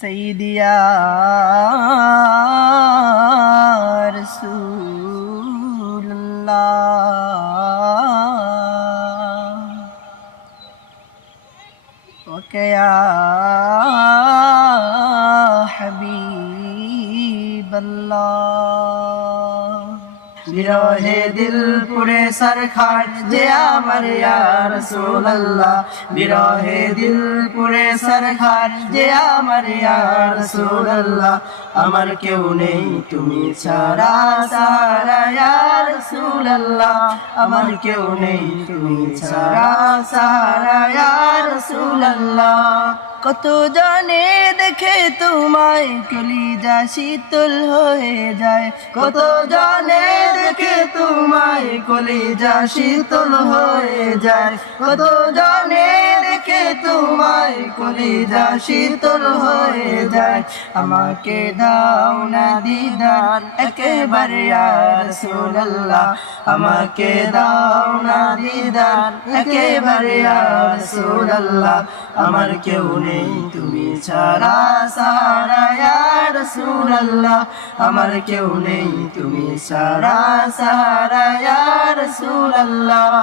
سيدي يا رسول الله وكيا حبيب الله বিরহে দিল পুরে সরখার যে আমার ইয়া রাসূলুল্লাহ বিরহে দিল পুরে সরখার যে আমার ইয়া রাসূলুল্লাহ আমার কেউ নেই তুমি ছাড়া সারা ইয়া রাসূলুল্লাহ আমার কেউ নেই তুমি ছাড়া সারা ইয়া রাসূলুল্লাহ কত জানে দেখে তোমায় কলিজা শীতল হয়ে যায় কত জানে দেখে তোমায় কলিজা শীতল হয়ে যায় কত জানে দেখে তোমায় কলিজা শীতল হয়ে যায় আমাকে দাও না দিদার একেবারে ইয়া রাসূলুল্লাহ আমাকে দাও না দিদার একেবারে ইয়া রাসূলুল্লাহ আমার কেউ নেই তুমি ছাড়া সারা ইয়া রাসূলুল্লাহ আমার কেউ নেই তুমি ছাড়া সারা ইয়া রাসূলুল্লাহ